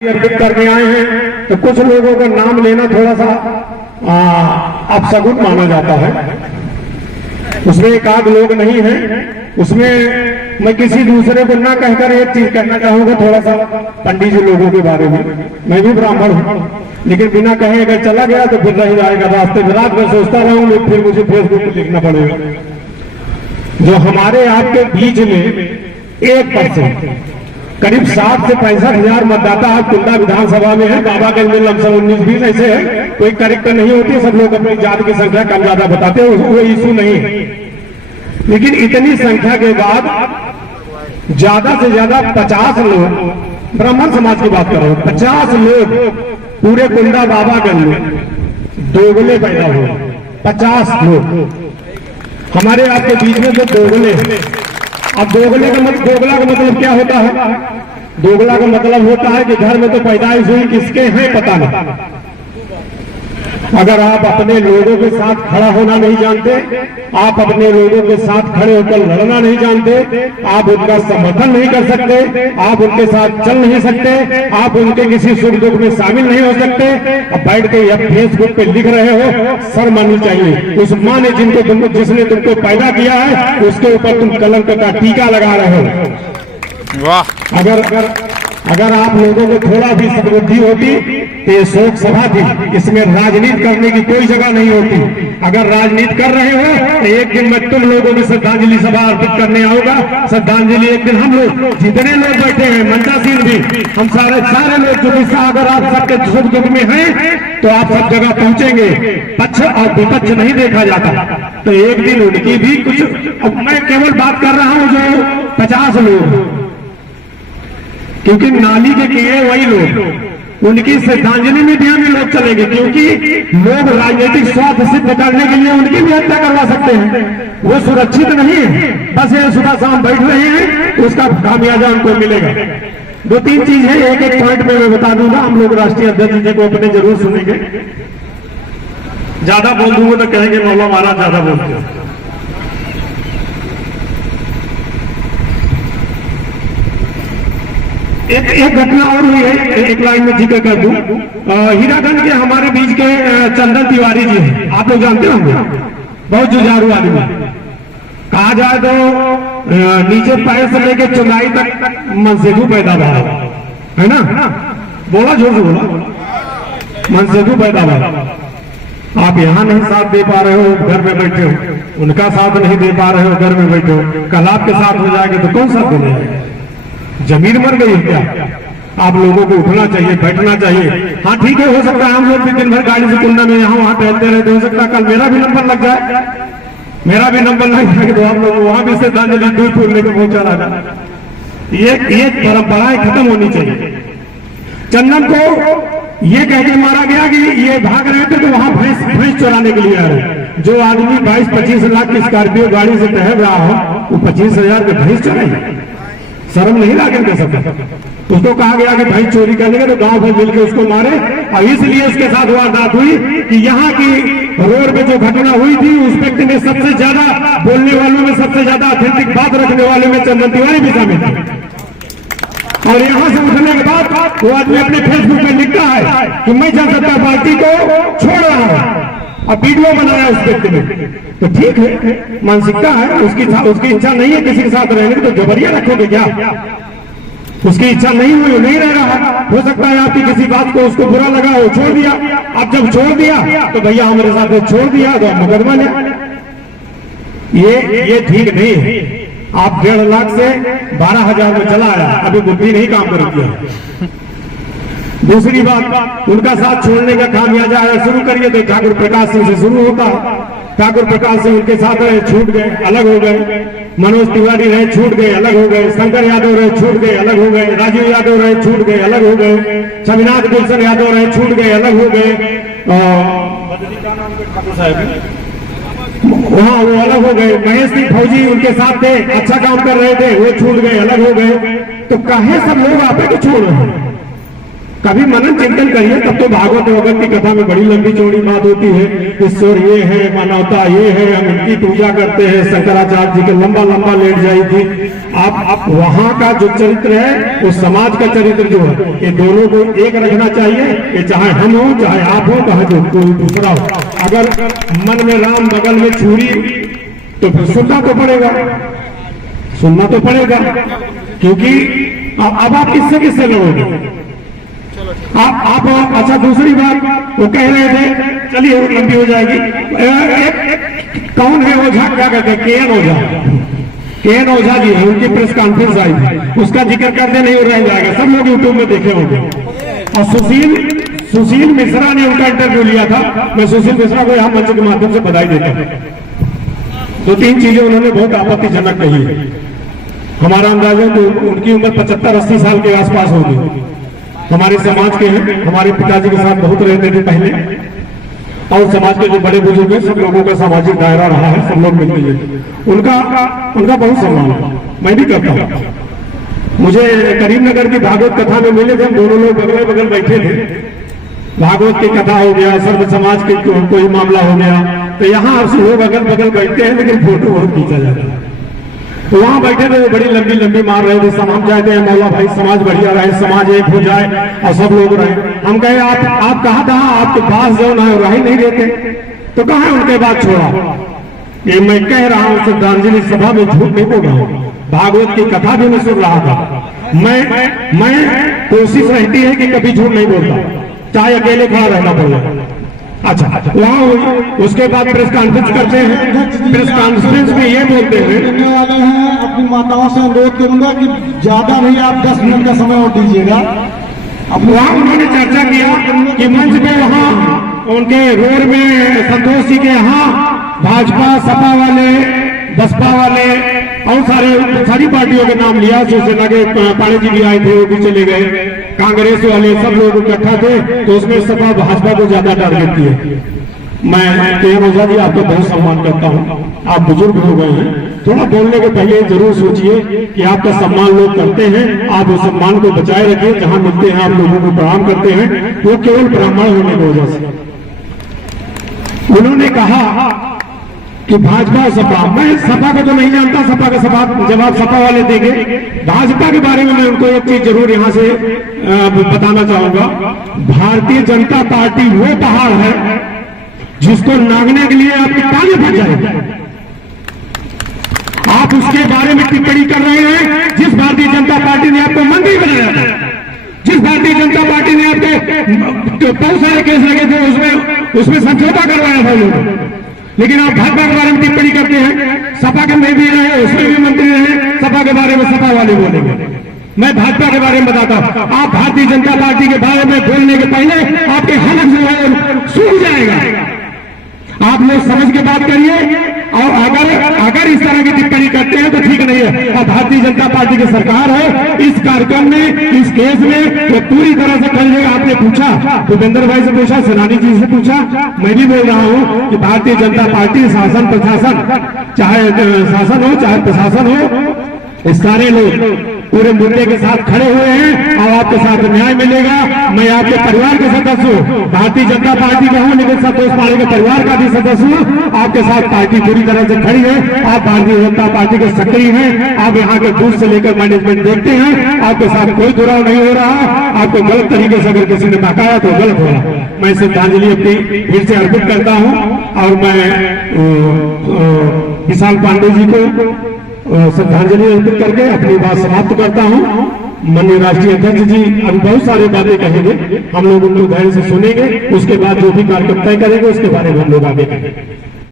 अर्पित करने आए हैं तो कुछ लोगों का नाम लेना थोड़ा सा अपशगुन माना जाता है। उसमें एक आध लोग नहीं है। उसमें मैं किसी दूसरे को ना कहकर एक चीज कहना चाहूंगा थोड़ा सा पंडित जी लोगों के बारे में। मैं भी ब्राह्मण हूँ, लेकिन बिना कहे अगर चला गया तो फिर रह जाएगा रास्ते में। रात में सोचता रहूंगा, फिर मुझे फेसबुक पर लिखना पड़ेगा। जो हमारे आपके बीच में 1% करीब 60 से 65 हजार मतदाता आज कुंडा विधानसभा में है। बाबागंज में लमसम 19-20 ऐसे है। कोई करेक्ट नहीं होती, सब लोग अपनी जात की संख्या कम ज्यादा बताते हैं, वो इशू नहीं है। लेकिन इतनी संख्या के बाद ज्यादा से ज्यादा 50 लोग, ब्राह्मण समाज की बात कर रहा हूं, 50 लोग पूरे कुंडा बाबागंज में दोगले पैदा हुए। 50 लोग हमारे आपके बीच में जो दोगले। अब दोगला का मतलब क्या होता है? दोगला का मतलब होता है कि घर में तो पैदाइश हुई, किसके हैं पता नहीं। अगर आप अपने लोगों के साथ खड़ा होना नहीं जानते, आप अपने लोगों के साथ खड़े होकर लड़ना नहीं जानते, आप उनका समर्थन नहीं कर सकते, आप उनके साथ चल नहीं सकते, आप उनके किसी सुख दुख में शामिल नहीं हो सकते। अब बैठ के या फेसबुक पे लिख रहे हो, शर्म आनी चाहिए। उस माँ ने जिसने तुमको पैदा किया है उसके ऊपर तुम कलंक का टीका लगा रहे हो। वाह! अगर आप लोगों को थोड़ा भी सद्बुद्धि होती तो ये शोक सभा थी। इसमें राजनीति करने की कोई जगह नहीं होती। अगर राजनीति कर रहे हो तो एक दिन मैं तुम लोगों की श्रद्धांजलि सभा अर्पित करने आऊंगा। श्रद्धांजलि एक दिन हम लोग जितने लोग बैठे हैं, मंचासीन भी, हम सारे लोग जो भी, अगर आप सबके सुख दुख में हैं तो आप सब जगह पहुंचेंगे। पक्ष और विपक्ष नहीं देखा जाता। तो एक दिन उनकी भी कुछ, मैं केवल बात कर रहा हूं जो 50 लोग, क्योंकि नाली के कीड़े वही लोग, उनकी श्रद्धांजलि में भी हमें लोग चलेंगे, क्योंकि लोग राजनीतिक स्वार्थ सिद्ध करने के लिए उनकी भी हत्या करवा सकते हैं। वो सुरक्षित नहीं है। बस ये सुबह शाम बैठ रहे हैं, उसका खामियाजा उनको मिलेगा। 2-3 चीज है, एक पॉइंट में मैं बता दूंगा। हम लोग राष्ट्रीय अध्यक्ष जी को अपने जरूर सुनेंगे। ज्यादा बोल दूंगा तो कहेंगे मौला महाराज ज्यादा बोलते हैं। एक घटना और हुई है, एक लाइन में जिक्र कर दूं। हीरागंज के हमारे बीच के चंदन तिवारी जी हैं, आप लोग जानते होंगे, बहुत जुझारू आदमी। कहा जाए तो नीचे पैर से लेकर चुनाई तक मनसेबू पैदावार है ना। बोला जोर से बोला, मनसेबू पैदावार। आप यहाँ नहीं साथ दे पा रहे हो, घर में बैठे हो। उनका साथ नहीं दे पा रहे हो, घर में बैठे हो। कल आपके साथ हो जाएगा तो कौन साथ देगा? जमीन मर गई क्या? आप लोगों को उठना चाहिए, बैठना चाहिए। हाँ ठीक है, हो सकता है हम लोग भी दिन भर गाड़ी से कुंडा में यहाँ वहां टहलते रहते, हो सकता है कल मेरा भी नंबर लग जाए। मेरा भी नंबर लग जाए तो आप लोग वहां भी श्रद्धांजलि दूध फूलने को पहुंचा लगा। ये परंपराएं खत्म होनी चाहिए। चंदन को ये कह के मारा गया कि ये भाग रहे थे तो वहां भैंस चुराने के लिए आ रहे। जो आदमी 22-25 लाख की स्कॉर्पियो गाड़ी से टहल रहा हो, वो 25,000 के भैंस चुराएंगे? शर्म नहीं लागन कर सकता। उसको कहा गया कि भाई चोरी करने के तो गांव भर मिलकर उसको मारे। और इसलिए उसके साथ वारदात हुई कि यहाँ की रोड पे जो घटना हुई थी, उस व्यक्ति ने सबसे ज्यादा बोलने वालों में, सबसे ज्यादा ऑथेंटिक बात रखने वालों में चंदन तिवारी भी शामिल थे। और यहाँ से उठने के बाद वो आदमी अपने फेसबुक पे लिखता है कि मैं जनता पार्टी को छोड़ रहा हूँ। अब वीडियो बनाया उस व्यक्ति ने। तो ठीक है, मानसिकता है उसकी इच्छा नहीं है किसी के साथ रहने की, तो जबरिया रखोगे क्या? उसकी इच्छा नहीं हुई, नहीं रह रहा। हो सकता है आपकी किसी बात को उसको बुरा लगा हो, छोड़ दिया। अब जब छोड़ दिया तो भैया हमारे साथ छोड़ दिया तो मुकदमा लिया। ये ठीक नहीं है। आप 1.5 लाख से 12,000 में चला आया, अभी बुद्धि नहीं काम करेगी। दूसरी बात, उनका साथ छोड़ने का खामियाजा शुरू करिए तो ठाकुर प्रकाश सिंह से शुरू होता है। ठाकुर प्रकाश सिंह उनके साथ रहे, छूट गए, अलग हो गए। मनोज तिवारी रहे, छूट गए, अलग हो गए। शंकर यादव रहे, छूट गए, अलग हो गए। राजीव यादव रहे, छूट गए, अलग हो गए। छविनाथ गुलशन यादव रहे, छूट गए, अलग हो गए। ठाकुर साहब वहाँ वो अलग हो गए। महेश सिंह फौजी उनके साथ थे, अच्छा काम कर रहे थे, वो छूट गए, अलग हो गए। तो कहे सब लोग आपे को छोड़ रहे हैं? कभी मनन चिंतन करिए, तब तो भागवत वगैरह की कथा में बड़ी लंबी चौड़ी बात होती है। ईश्वर ये है, मानवता ये है, हम इनकी पूजा करते हैं। शंकराचार्य जी के लंबा लंबा लेट जाई थी। आप वहां का जो चरित्र है, वो समाज का चरित्र जो है, ये दोनों को एक रखना चाहिए कि चाहे हम हो, चाहे आप हो, चाहे कोई दूसरा हो। अगर मन में राम बगल में छुरी, तो फिर सुनना तो पड़ेगा, सुनना तो पड़ेगा। क्योंकि अब आप किससे लड़ोगे? आप अच्छा, दूसरी बात वो कह रहे थे, चलिए वो लंबी हो जाएगी। कौन है ओझा, क्या कहते हैं, के.एन. ओझा जी है, उनकी प्रेस कॉन्फ्रेंस आई थी, उसका जिक्र करते नहीं रह जाएगा, सब लोग यूट्यूब में देखे होंगे। और सुशील मिश्रा ने उनका इंटरव्यू लिया था। मैं सुशील मिश्रा को यहाँ मंच के माध्यम से बधाई देता हूँ। 2-3 चीजें उन्होंने बहुत आपत्तिजनक कही है। हमारा अंदाजा तो उनकी उम्र 75-80 साल के आसपास होगी। हमारे समाज के हैं, हमारे पिताजी के साथ बहुत रहते थे पहले, और समाज के जो बड़े बुजुर्ग हैं, सब लोगों का सामाजिक दायरा रहा है, सब लोग मिलते हैं। उनका बहुत सम्मान है, मैं भी करता हूँ। मुझे करीमनगर की भागवत कथा में मिले थे, हम दोनों लोग बगल बगल बैठे थे। भागवत की कथा हो गया, सर्व समाज के कोई मामला हो गया, तो यहाँ लोग अगल बगल बैठते हैं, लेकिन फोटो बहुत खींचा जाता है। तो वहां बैठे थे, बड़ी लंबी लंबी मार रहे थे। हम चाहते हैं मौला भाई समाज बढ़िया रहे, समाज एक हो जाए और सब लोग रहे। हम कहे आप कहा था, आपके पास जो ना रह ही नहीं देते, तो कहा उनके बाद छोड़ा। ये मैं कह रहा हूं, श्रद्धांजलि सभा में झूठ नहीं बोल रहा हूं, भागवत की कथा भी मैं सुन रहा था। मैं कोशिश रहती है कि कभी झूठ नहीं बोलता, चाहे अकेले खड़ा रहना पड़े। अच्छा, वहाँ उसके बाद प्रेस कॉन्फ्रेंस करते हैं। प्रेस कॉन्फ्रेंस में ये बोलते हैं, करने वाले हैं, अपनी माताओं से अनुरोध करूंगा कि ज्यादा नहीं, आप 10 मिनट का समय और दीजिएगा। अब वहाँ उन्होंने चर्चा किया कि मंच पे वहाँ उनके रोड में संतोष जी के यहाँ भाजपा, सपा वाले, बसपा वाले और सारी पार्टियों के नाम लिया। शिवसेना के पांडे जी भी आए थे, वो भी चले गए। कांग्रेस वाले सब लोग इकट्ठा थे, तो उसमें सपा भाजपा को ज्यादा टारगेट किए। मैं के.एन. ओझा जी आपको बहुत सम्मान करता हूँ, आप बुजुर्ग हो गए हैं, थोड़ा बोलने के पहले जरूर सोचिए कि आपका सम्मान लोग करते हैं, आप उस सम्मान को बचाए रखिए। जहां मिलते हैं आप लोगों को प्रणाम करते हैं, वो केवल ब्राह्मण होने की वजह से। उन्होंने कहा कि भाजपा और सपा, मैं सपा को तो नहीं जानता, सपा का जवाब सपा वाले देंगे। भाजपा के बारे में मैं उनको एक चीज जरूर यहां से बताना चाहूंगा। भारतीय जनता पार्टी वो पहाड़ है जिसको नांगने के लिए आपकी टांगे फट जाए। आप उसके बारे में टिप्पणी कर रहे हैं, जिस भारतीय जनता पार्टी ने आपको मंत्री बनाया था, जिस भारतीय जनता पार्टी ने आपके बहुत सारे केस लगे थे, उसमें समझौता करवाया था लोगों। लेकिन आप भाजपा के बारे में टिप्पणी करते हैं। सपा के में भी रहे, उसमें भी मंत्री रहे, सपा के बारे में सपा वाले बोलेंगे। मैं भाजपा के बारे में बताता हूं, आप भारतीय जनता पार्टी के बारे में बोलने के पहले आपके हलक जो है सूख जाएगा। आप लोग समझ के बात करिए, और अगर इस तरह की टिप्पणी करते हैं तो ठीक नहीं है। और भारतीय जनता पार्टी की सरकार है, इस कार्यक्रम में, इस केस में वो पूरी तरह से खड़ी है। आपने पूछा, भूपेंद्र भाई से पूछा, सेनानी जी से पूछा, मैं भी बोल रहा हूं कि भारतीय जनता पार्टी शासन प्रशासन, चाहे शासन हो चाहे प्रशासन हो, इस सारे लोग पूरे मुद्दे के साथ खड़े हुए हैं और आपके साथ न्याय मिलेगा। मैं आपके परिवार के सदस्य हूँ, भारतीय जनता पार्टी का हूँ, लेकिन संतोष पांडे के परिवार का भी सदस्य हूँ। आपके साथ पार्टी पूरी तरह से खड़ी है। आप भारतीय जनता पार्टी के सक्रिय हैं, आप यहाँ के बूथ से लेकर मैनेजमेंट देखते हैं, आपके साथ कोई दुराव नहीं हो रहा। आपको गलत तरीके से अगर किसी ने बकाया तो गलत हो रहा। मैं श्रद्धांजलि अपनी फिर से अर्पित करता हूँ, और मैं विशाल पांडे जी को श्रद्धांजलि अर्पित करके अपनी बात समाप्त करता हूं। माननीय राष्ट्रीय अध्यक्ष जी अभी बहुत सारी बातें कहेंगे, हम लोग उनको धैर्य से सुनेंगे। उसके बाद जो भी कार्यक्रम तय करेंगे उसके बारे में हम लोग आगे करेंगे।